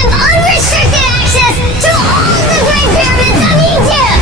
have unrestricted access to all the Great Pyramids of Egypt!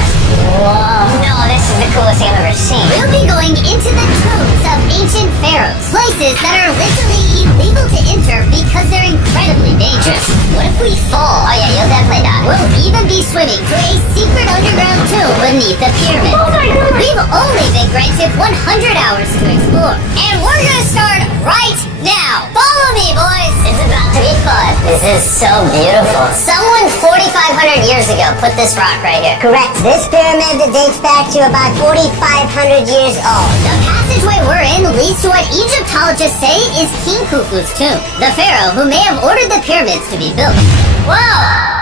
Whoa, no, this is the coolest thing I've ever seen. We'll be going into the tombs of ancient pharaohs, places that are literally illegal to enter because they're incredibly dangerous. What if we fall? Oh yeah, you'll definitely die. We'll even be swimming to a secret underground tomb beneath the pyramid. Oh my god! We've only been granted 100 hours to explore. And we're gonna start right now. Follow me, boys! It's about to be fun. This is so beautiful. Someone 4,500 years ago put this rock right here. Correct. This pyramid dates back to about 4,500 years old. The passageway we're in leads to what Egyptologists say is King Khufu's tomb, the pharaoh who may have ordered the pyramids to be built. Whoa!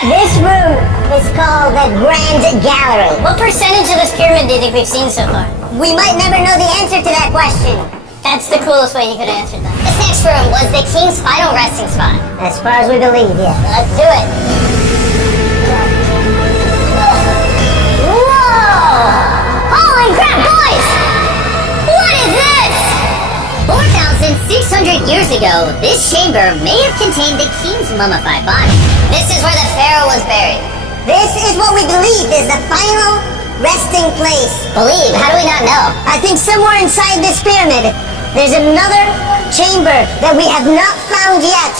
This room is called the Grand Gallery. What percentage of this pyramid do you think we've seen so far? We might never know the answer to that question. That's the coolest way you could have answered that. This next room was the king's final resting spot. As far as we believe, yeah. Let's do it. Whoa! Holy crap, boys! What is this? 4,600 years ago, this chamber may have contained the king's mummified body. This is where the pharaoh was buried. This is what we believe is the final resting place. Believe? How do we not know? I think somewhere inside this pyramid, there's another chamber that we have not found yet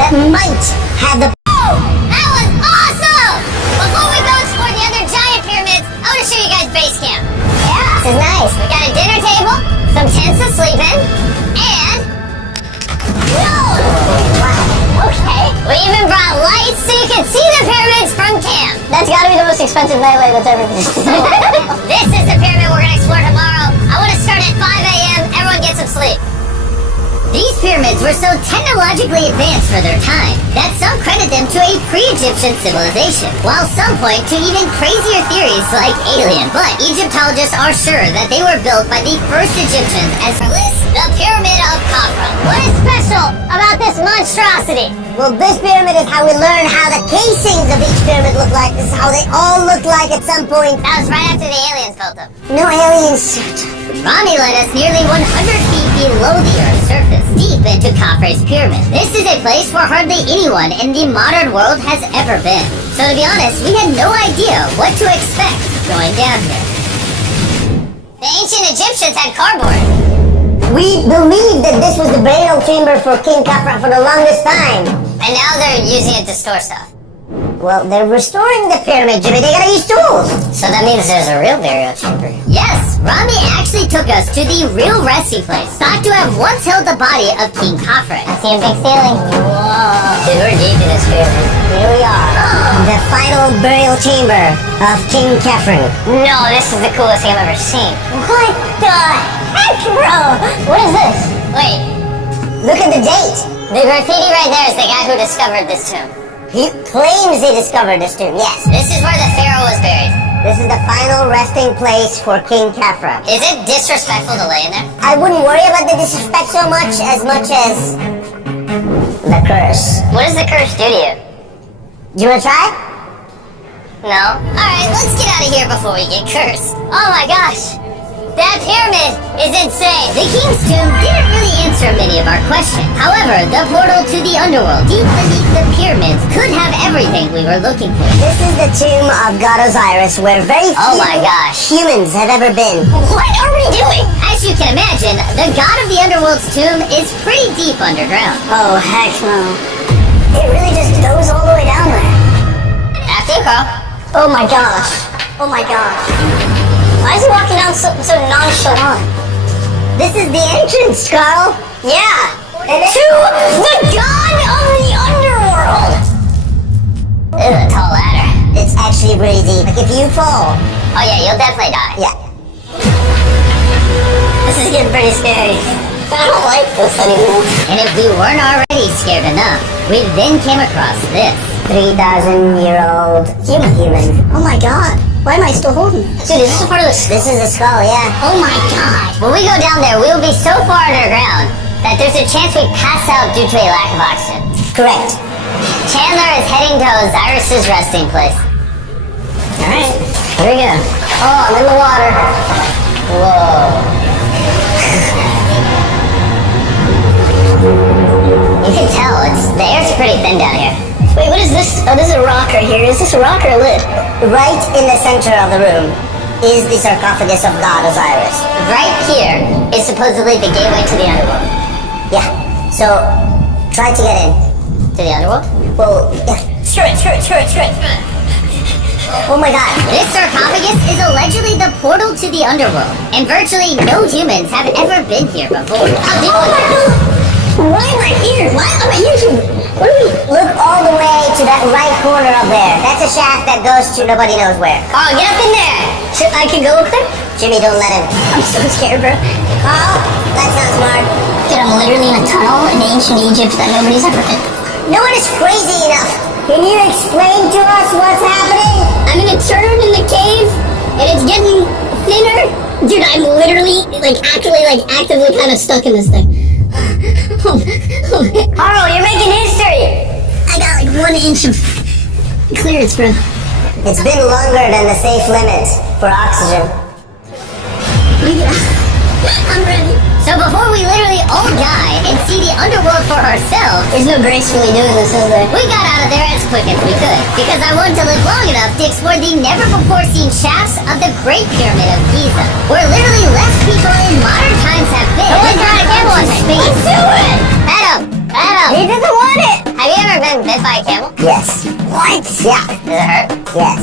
that might have the... Oh, that was awesome! Before we go explore the other giant pyramids, I want to show you guys base camp. Yeah, this is nice. We got a dinner table, some tents to sleep in, and... Whoa! Wow. Okay. We even brought lights so you can see the pyramids from camp. That's gotta be the most expensive nightlight that's ever been. This is the pyramid we're gonna explore tomorrow. I want to start at 5 a.m. Everyone get some sleep. These pyramids were so technologically advanced for their time that some credit them to a pre-Egyptian civilization, while some point to even crazier theories like alien. But Egyptologists are sure that they were built by the first Egyptians as the Pyramid of Khafra. What is special about this monstrosity? Well, this pyramid is how we learn how the casings of each pyramid look like. This is how they all look like at some point. That was right after the aliens built them. No alien suit. Rami led us nearly 100 feet below the Earth's surface, deep into Khafra's pyramid. This is a place where hardly anyone in the modern world has ever been. So to be honest, we had no idea what to expect going down here. The ancient Egyptians had cardboard. We believe that this was the burial chamber for King Khafra for the longest time. And now they're using it to store stuff. Well, they're restoring the pyramid, Jimmy. They gotta use tools. So that means there's a real burial chamber. Yes, Rami actually took us to the real resting place, thought to have once held the body of King Khafra. I see a big ceiling. Whoa. Dude, we're deep in this pyramid. Here we are. The final burial chamber of King Khafra. No, this is the coolest thing I've ever seen. What the heck, bro? What is this? Wait. Look at the date. The graffiti right there is the guy who discovered this tomb. He claims he discovered this tomb, yes. This is where the pharaoh was buried. This is the final resting place for King Khafra. Is it disrespectful to lay in there? I wouldn't worry about the disrespect so much as the curse. What does the curse do to you? Do you want to try? No? Alright, let's get out of here before we get cursed. Oh my gosh! That pyramid is insane! The king's tomb didn't really answer many of our questions. However, the portal to the underworld, deep beneath the pyramids, could have everything we were looking for. This is the tomb of God Osiris, where very few humans have ever been. What are we doing? As you can imagine, the god of the underworld's tomb is pretty deep underground. Oh, heck no. It really just goes all the way down there. After you, Carl. Oh my gosh. Oh my gosh. Why is he walking down so nonchalant? This is the entrance, Carl. Yeah. To the god of the underworld. This is a tall ladder. It's actually pretty deep. Like if you fall. Oh yeah, you'll definitely die. Yeah. This is getting pretty scary. I don't like this anymore. And if we weren't already scared enough, we then came across this. 3,000-year-old human. Oh my god. Why am I still holding this? Dude, is this a part of the skull? This is the skull, yeah. Oh my god. When we go down there, we will be so far underground that there's a chance we pass out due to a lack of oxygen. Correct. Chandler is heading to Osiris's resting place. Alright, here we go. Oh, I'm in the water. Whoa. You can tell, the air's pretty thin down here. Wait, what is this? Oh, this is a rock right here. Is this a rock or a lid? Right in the center of the room is the sarcophagus of God Osiris. Right here is supposedly the gateway to the underworld. Yeah, so try to get in. To the underworld? Well, yeah. Screw it. Oh my god. This sarcophagus is allegedly the portal to the underworld, and virtually no humans have ever been here before. How deep was that? Why am I here? Why am I here? What do we... Look all the way to that right corner up there. That's a shaft that goes to nobody knows where. Carl, get up in there! So I can go up there? Jimmy, don't let him. I'm so scared, bro. Carl, that's not smart. Dude, I'm literally in a tunnel in ancient Egypt that nobody's ever been. No one is crazy enough. Can you explain to us what's happening? I'm in a turn in the cave, and it's getting thinner. Dude, I'm literally, actively kind of stuck in this thing. Carl, you're making history. I got 1 inch of clearance, bro. It's been longer than the safe limit for oxygen. I'm ready. So before we literally all die and see the underworld for ourselves, There's no gracefully doing this, is there? we got out of there as quick as we could, because I wanted to live long enough to explore the never-before-seen shafts of the Great Pyramid of Giza, where literally less people in modern times have been. Let's try a camel in space. Let's do it! Adam! He doesn't want it. Have you ever been bit by a camel? Yes. What? Yeah. Does it hurt? Yes.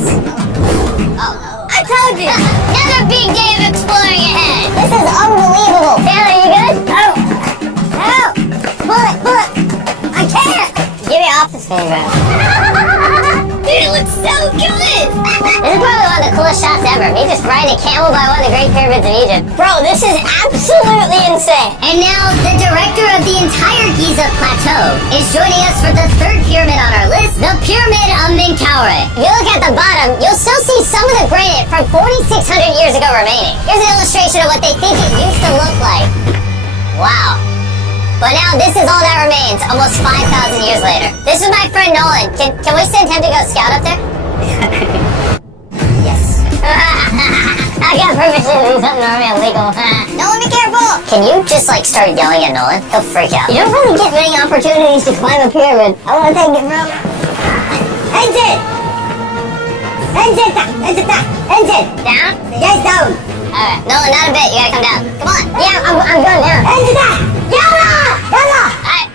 Oh. I told you! Another big day of exploring ahead! This is unbelievable. Taylor, you good? Oh. Help. Pull it. I can't. Get me off this thing, bro. Dude, it looks so good! This is probably one of the coolest shots ever. Me just riding a camel by one of the Great Pyramids of Egypt. Bro, this is absolutely insane. And now, the director of the entire Giza Plateau is joining us for the 3rd pyramid on our list, the Pyramid of Menkaure. If you look at the bottom, you'll still see some of the granite from 4,600 years ago remaining. Here's an illustration of what they think it used to look like. Wow. But now this is all that remains, almost 5,000 years later. This is my friend Nolan. Can we send him to go scout up there? Yes. I got permission to do something normally illegal. Nolan, be careful! Can you just start yelling at Nolan? He'll freak out. You don't really get many opportunities to climb a pyramid. I want to take it, bro. Exit! Exit! Down? Yes, down! Alright. No, not a bit. You gotta come down. Come on. Yeah, I'm going now. Exit! Yalla!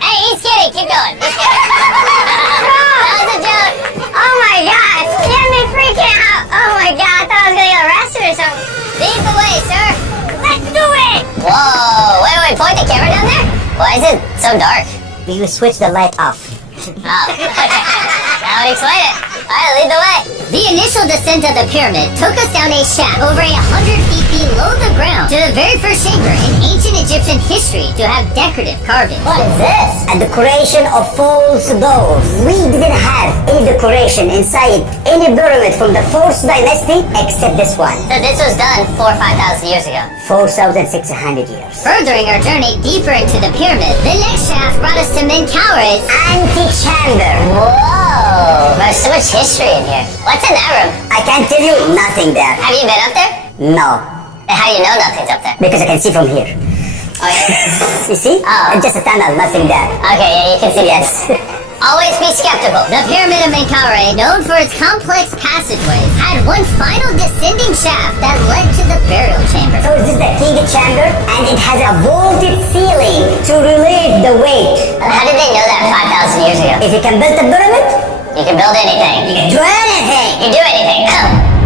Hey, he's kidding. Keep going. He's kidding. That was a joke. Oh my god, it scared me freaking out! Oh my god, I thought I was gonna get arrested or something. Lead the way, sir. Let's do it! Whoa. Wait. Point the camera down there? Why is it so dark? We will switch the light off. Oh, okay. That would explain it. Alright, lead the way. The initial descent of the pyramid took us down a shaft over 100 feet below the ground to the very first chamber in ancient Egyptian history to have decorative carving. What is this? A decoration of false doors. We didn't have any decoration inside any pyramid from the 4th dynasty except this one. So this was done 4,000 or 5,000 years ago. 4,600 years. Furthering our journey deeper into the pyramid, the next shaft brought us to Menkaure's Antechamber. Whoa, there's so much history in here. What's in that room? I can't tell you nothing there. Have you been up there? No, And how do you know nothing's up there? because I can see from here. Oh, yeah. You see? Oh. It's just a tunnel, nothing there. Okay, yeah, you can see yes. Always be skeptical. The Pyramid of Menkaure, known for its complex passageways, had one final descending shaft that led to the burial chamber. So this is the king chamber, and it has a vaulted ceiling to relieve the weight. How did they know that 5,000 years ago? If you can build a pyramid, You can build anything. you can do anything. You can do anything.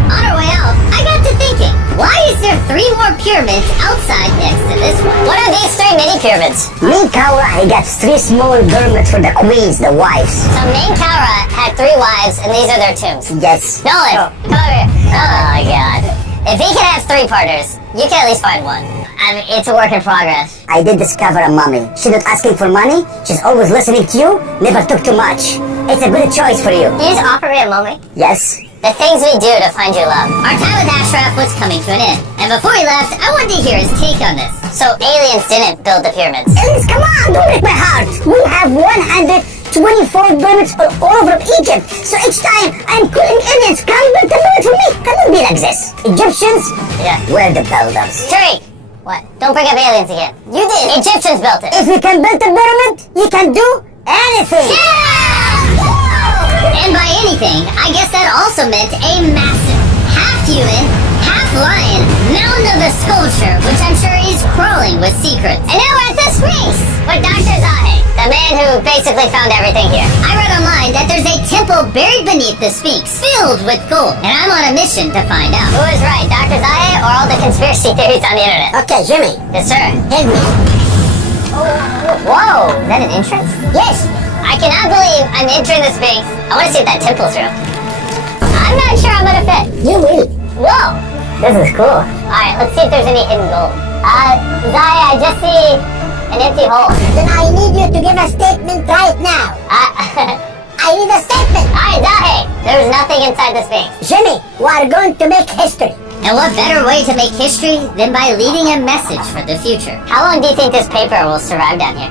On our way out, I got to thinking, why is there 3 more pyramids outside next to this one? What are these 3 mini pyramids? Menkaure got 3 small pyramids for the queens, the wives. So Menkaure had 3 wives, and these are their tombs. Yes. Nolan, come over here. Oh my god. If he can have 3 partners, you can at least find one. I mean, it's a work in progress. I did discover a mummy. She's not asking for money. She's always listening to you. Never took too much. It's a good choice for you. You just offer me a mummy? Yes. The things we do to find your love. Our time with Ashraf was coming to an end. And before he left, I wanted to hear his take on this. So aliens didn't build the pyramids. Aliens, come on, don't break my heart. We have 124 pyramids all over Egypt. So each time I'm calling aliens, come build the pyramid for me. Cannot be like this. Egyptians, Yeah. we're the builders. Tariq! What? Don't bring up aliens again. You did! Egyptians built it! If you can build a pyramid, you can do anything. Yeah! anything, I guess that also meant a massive, half-human, half-lion mountain of a sculpture, which I'm sure is crawling with secrets. And now we're at the Sphinx with Dr. Zahe, the man who basically found everything here. I read online that there's a temple buried beneath the Sphinx, filled with gold, and I'm on a mission to find out. Who is right, Dr. Zahe or all the conspiracy theories on the internet? Okay, Jimmy, Yes, sir. help me. Whoa, is that an entrance? Yes, I cannot believe I'm entering the Sphinx. I want to see if that temple's real. I'm not sure I'm gonna fit. you will. Whoa, this is cool. Alright, let's see if there's any hidden gold. Zahe, I just see an empty hole. Then I need you to give a statement right now. I need a statement. Alright, Zahe, there's nothing inside the Sphinx. Jimmy, we are going to make history. And what better way to make history than by leaving a message for the future? How long do you think this paper will survive down here?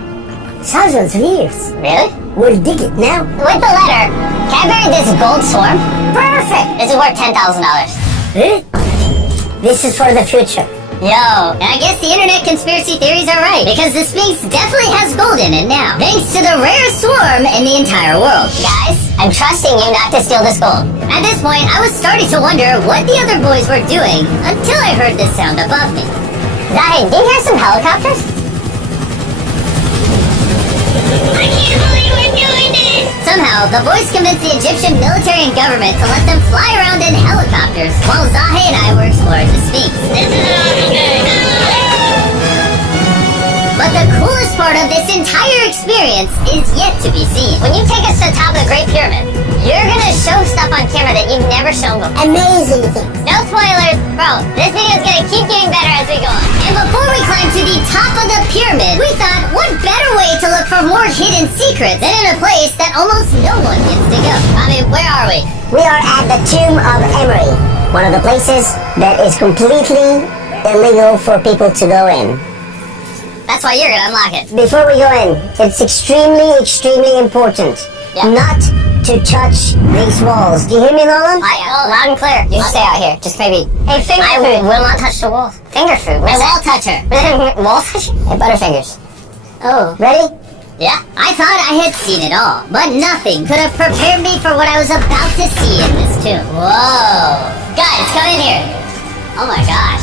Thousands of years. Really? We'll dig it now. With the letter, can I bury this gold swarm? Perfect. This is worth $10,000. Really? This is for the future. Yo, And I guess the internet conspiracy theories are right, because the Sphinx definitely has gold in it now, thanks to the rarest swarm in the entire world. guys, I'm trusting you not to steal this gold. At this point, I was starting to wonder what the other boys were doing until I heard this sound above me. Zahe, do you hear some helicopters? I can't believe we're doing this! Somehow, the boys convinced the Egyptian military and government to let them fly around in helicopters, while Zahe and I were exploring the Sphinx. This is But the coolest part of this entire experience is yet to be seen. When you take us to the top of the Great Pyramid, you're gonna show stuff on camera that you've never shown before. Amazing things. No spoilers, bro. This video is gonna keep getting better as we go on. And before we climb to the top of the pyramid, we thought, what better way to look for more hidden secrets than in a place that almost no one gets to go? I mean, where are we? We are at the tomb of Emery, one of the places that is completely illegal for people to go in. That's why you're gonna unlock it. Before we go in, it's extremely important Yeah. not to touch these walls. Do you hear me, Nolan? Loud and clear. You stay out here. Just maybe. Hey, finger I food. Will not touch the walls. Finger food. My What's wall that? toucher. Wall toucher? Hey, Butterfingers. Oh. Ready? Yeah. I thought I had seen it all, but nothing could have prepared me for what I was about to see in this tomb. Whoa. Guys, come in here. Oh my gosh.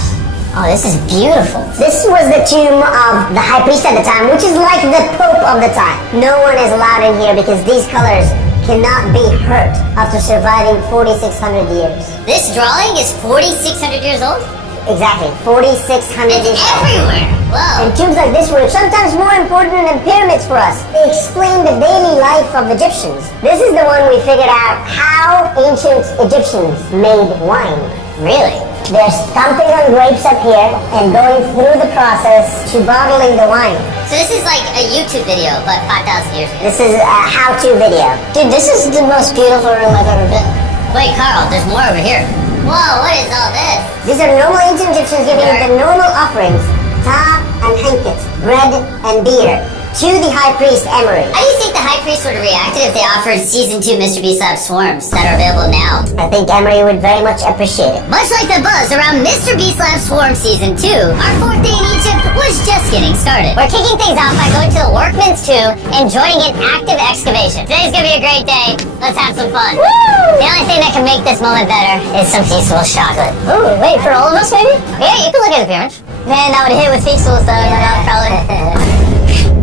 Oh, this is beautiful. This was the tomb of the high priest at the time, which is like the pope of the time. No one is allowed in here because these colors cannot be hurt after surviving 4,600 years. This drawing is 4,600 years old? Exactly, 4,600 It's years old. everywhere. Whoa. And tombs like this were sometimes more important than pyramids for us. They explain the daily life of Egyptians. This is the one we figured out how ancient Egyptians made wine. Really? They're stomping on grapes up here and going through the process to bottling the wine. So this is like a YouTube video, but 5,000 years ago. This is a how-to video. Dude, this is the most beautiful room I've ever been. Wait, Carl, there's more over here. Whoa, what is all this? These are normal ancient Egyptians giving the normal offerings, ta and hanket, bread and beer, to the high priest Emery. How do you think the high priest would have reacted if they offered Season 2 Mr.Beast Lab swarms that are available now? I think Emery would very much appreciate it. Much like the buzz around Mr.Beast Lab Swarm Season 2, our fourth day in Egypt was just getting started. We're kicking things off by going to the Workman's Tomb and joining an active excavation. Today's gonna be a great day. Let's have some fun. Woo! The only thing that can make this moment better is some feastable chocolate. Ooh, wait, for all of us maybe? Yeah, you can look at the pyramid. Man, that would hit with feastables though, you know, probably.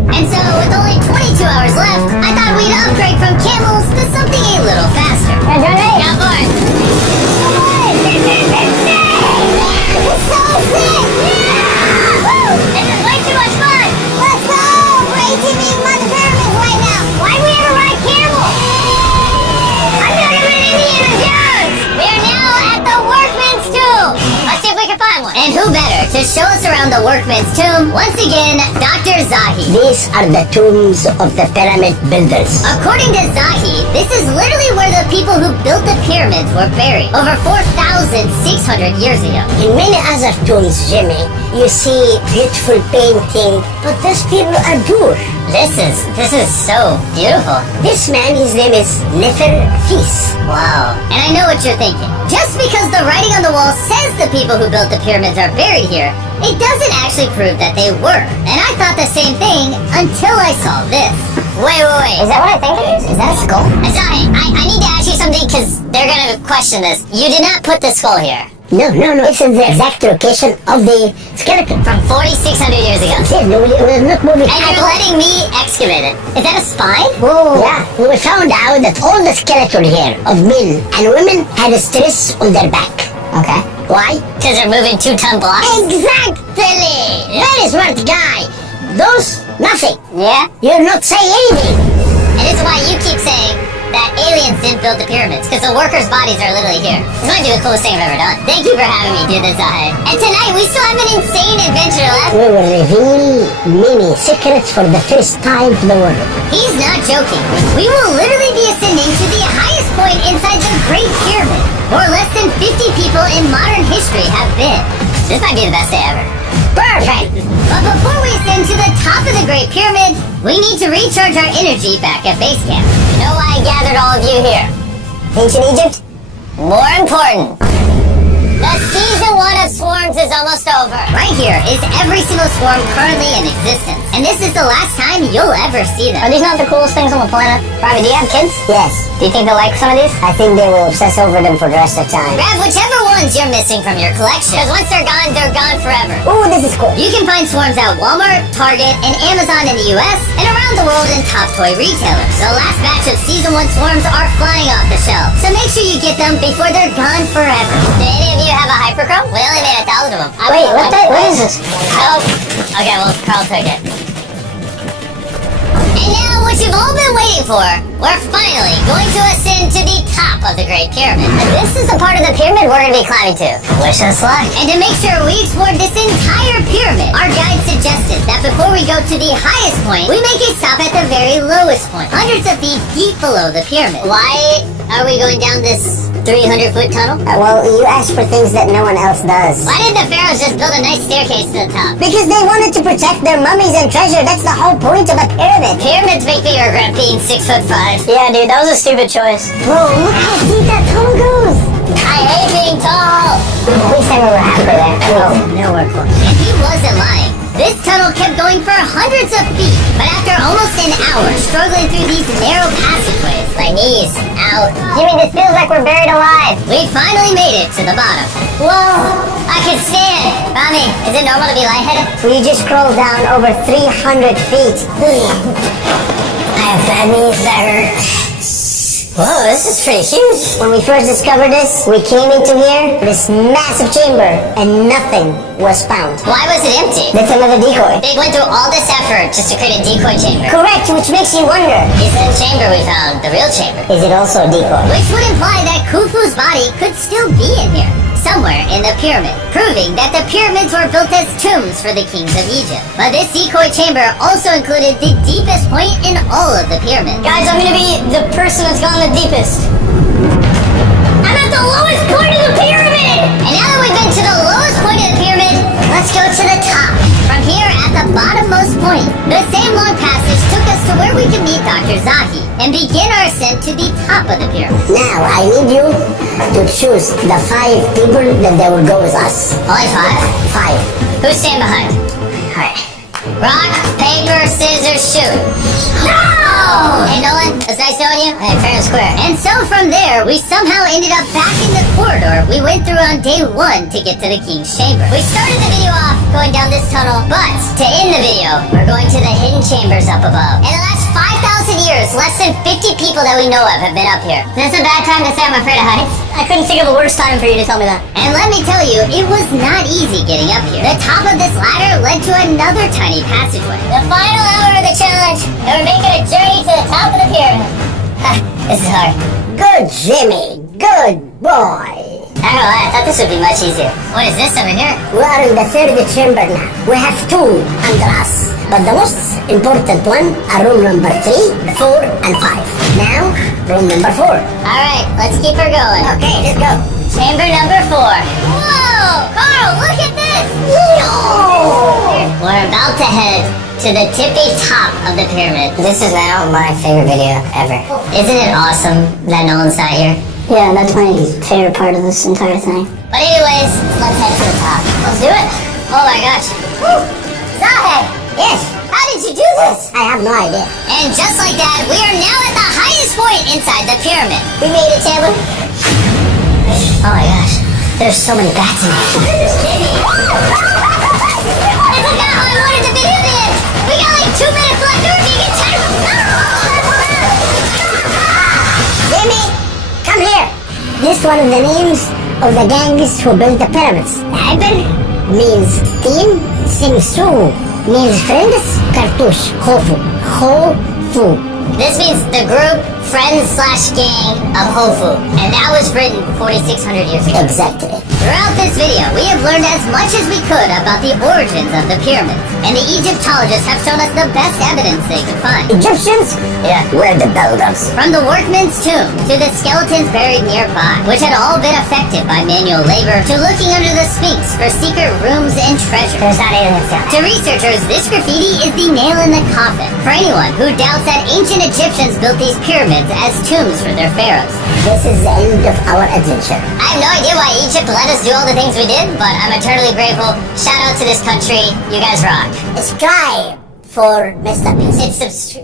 And so, with only 22 hours left, I thought we'd upgrade from camels to something a little faster. Yeah, join me. Got boy. This is so sick! Woo! This is way too much fun! Let's go! We're 18 million miles of pyramids right now! Why do we ever ride camels? I'm not even an Indiana Jones! We are now at the Workman's Tomb! Let's see if we can find one. And who better to show us around the workman's tomb? Once again, Dr. Zahe. These are the tombs of the pyramid builders. According to Zahe, this is literally where the people who built the pyramids were buried over 4,600 years ago. In many other tombs, Jimmy, you see beautiful painting, but these people are poor. This is so beautiful. This man, his name is Neferfis. Wow. And I know what you're thinking. Just because the writing on the wall says the people who built the pyramids are buried here, it doesn't actually prove that they were. And I thought the same thing until I saw this. Wait. Is that what I think it is? Is that a skull? Sorry, I need to ask you something because they're gonna question this. You did not put the skull here. No. This is the exact location of the skeleton. From 4,600 years ago. Yes, we're not moving. And you're letting me excavate it. Is that a spine? Oh, yeah. We found out that all the skeleton here of men and women had a stress on their back. Okay. Why? Because they're moving 2-ton blocks? Exactly! Very smart guy. Those, nothing. Yeah? You're not saying anything. And this is why you keep saying that aliens didn't build the pyramids, because the workers' bodies are literally here. This might be the coolest thing I've ever done. Thank you for having me do this, Zahid. And tonight, we still have an insane adventure left. We will reveal many secrets for the first time to the world. He's not joking. We will literally be ascending to the highest point inside the Great Pyramid, where less than 50 people in modern history have been. This might be the best day ever. Perfect! But before we ascend to the top of the Great Pyramid, we need to recharge our energy back at base camp. You know why I gathered all of you here? Ancient Egypt? More important. The season 1 of Swarms is almost over. Right here is every single swarm currently in existence, and this is the last time you'll ever see them. Are these not the coolest things on the planet? Robbie, do you have kids? Yes. Do you think they'll like some of these? I think they will obsess over them for the rest of time. Grab whichever ones you're missing from your collection, Because once they're gone forever. Oh, this is cool. you can find swarms at Walmart, Target, and Amazon in the US, and around the world in top toy retailers. The last batch of season 1 swarms are flying off the shelf, so make sure you get them before they're gone forever. Do any of you have a hyperchrome? We only made 1,000 of them. Wait, what is this? Oh. Okay, well, Carl took it. And now, what you've all been waiting for, we're finally going to ascend to the top of the Great Pyramid. And this is the part of the pyramid we're going to be climbing to. Wish us luck. And to make sure we explored this entire pyramid, our guide suggested that before we go to the highest point, we make a stop at the very lowest point, hundreds of feet deep below the pyramid. Why are we going down this 300-foot tunnel? Well, you asked for things that no one else does. Why didn't the pharaohs just build a nice staircase to the top? Because they wanted to protect their mummies and treasure. That's the whole point of a pyramid. Pyramids make me regret being 6'5". Yeah, dude, that was a stupid choice. Bro, look how deep that tunnel goes. I hate being tall. At least I remember halfway there. Oh, nowhere close. And he wasn't lying. This tunnel kept going for hundreds of feet, but after almost an hour struggling through these narrow passageways, My knees. Ow. Jimmy, this feels like we're buried alive. we finally made it to the bottom. Whoa. I can stand. Rami, is it normal to be lightheaded? We just crawled down over 300 feet. I have bad knees that hurt. Whoa, this is pretty huge. When we first discovered this, we came into here, this massive chamber, and nothing was found. Why was it empty? That's another decoy. They went through all this effort just to create a decoy chamber. Correct, which makes you wonder, Is the chamber we found the real chamber? is it also a decoy? Which would imply that Khufu's body could still be in here, somewhere in the pyramid, proving that the pyramids were built as tombs for the kings of Egypt. But this decoy chamber also included the deepest point in all of the pyramids. Guys, I'm gonna be the person that's gone the deepest. I'm at the lowest point of the pyramid! And now that we've been to the lowest point of the pyramid, let's go to the top. From here, at the bottommost point, the same long passage took us to where we could meet Dr. Zahi and begin our ascent to the top of the pyramid. Now, I need you to choose the 5 people that they will go with us. Only 5. 5. Who's staying behind? Alright. Rock, paper, scissors, shoot. No! Hey Nolan, it's nice knowing you. Hey, fair and square. And so from there, we somehow ended up back in the corridor we went through on day 1 to get to the king's chamber. We started the video off going down this tunnel, but to end the video, we're going to the hidden chambers up above. In the last 5,000 years, less than 50 people that we know of have been up here. Is this a bad time to say I'm afraid of heights? I couldn't think of a worse time for you to tell me that. And let me tell you, it was not easy getting up here. The top of this ladder led to another tiny passageway. The final hour of the challenge, and we're making a journey to the top of the pyramid. This is hard. Good Jimmy, good boy. I don't know, I thought this would be much easier. What is this over here? We are in the 3rd chamber now. We have 2 under us. But the most important one are room number 3, 4, and 5. Now, room number 4. Alright, let's keep her going. Okay, let's go. Chamber number 4. Whoa! Carl, look at this! We're about to head to the tippy top of the pyramid. This is now my favorite video ever. Isn't it awesome that Nolan's not here? Yeah, that's my favorite part of this entire thing. But anyways, let's head to the top. Let's do it. Oh my gosh. Woo! Zahe! Yes. How did you do this? I have no idea. And just like that, we are now at the highest point inside the pyramid. We made it, Taylor. Oh my gosh, there's so many bats in here. I forgot how I wanted the video to end. We got like 2 minutes left. Or you get time. Jimmy, come here. This one of the names of the gangs who built the pyramids. Hyper means team, Simsu means friends, Cartouche, Hofu. Hofu. This means the group, friends/gang of Hofu. And that was written 4,600 years ago. Exactly. Throughout this video, we have learned as much as we could about the origins of the pyramids, and the Egyptologists have shown us the best evidence they could find. Egyptians? Yeah. Were the builders. From the workman's tomb to the skeletons buried nearby, which had all been affected by manual labor, to looking under the Sphinx for secret rooms and treasures. There's not aliens down To researchers, this graffiti is the nail in the coffin for anyone who doubts that ancient Egyptians built these pyramids as tombs for their pharaohs. This is the end of our adventure. I have no idea why Egypt let us do all the things we did, but I'm eternally grateful. Shout out to this country. You guys rock. Subscribe for Mr. Beast. It's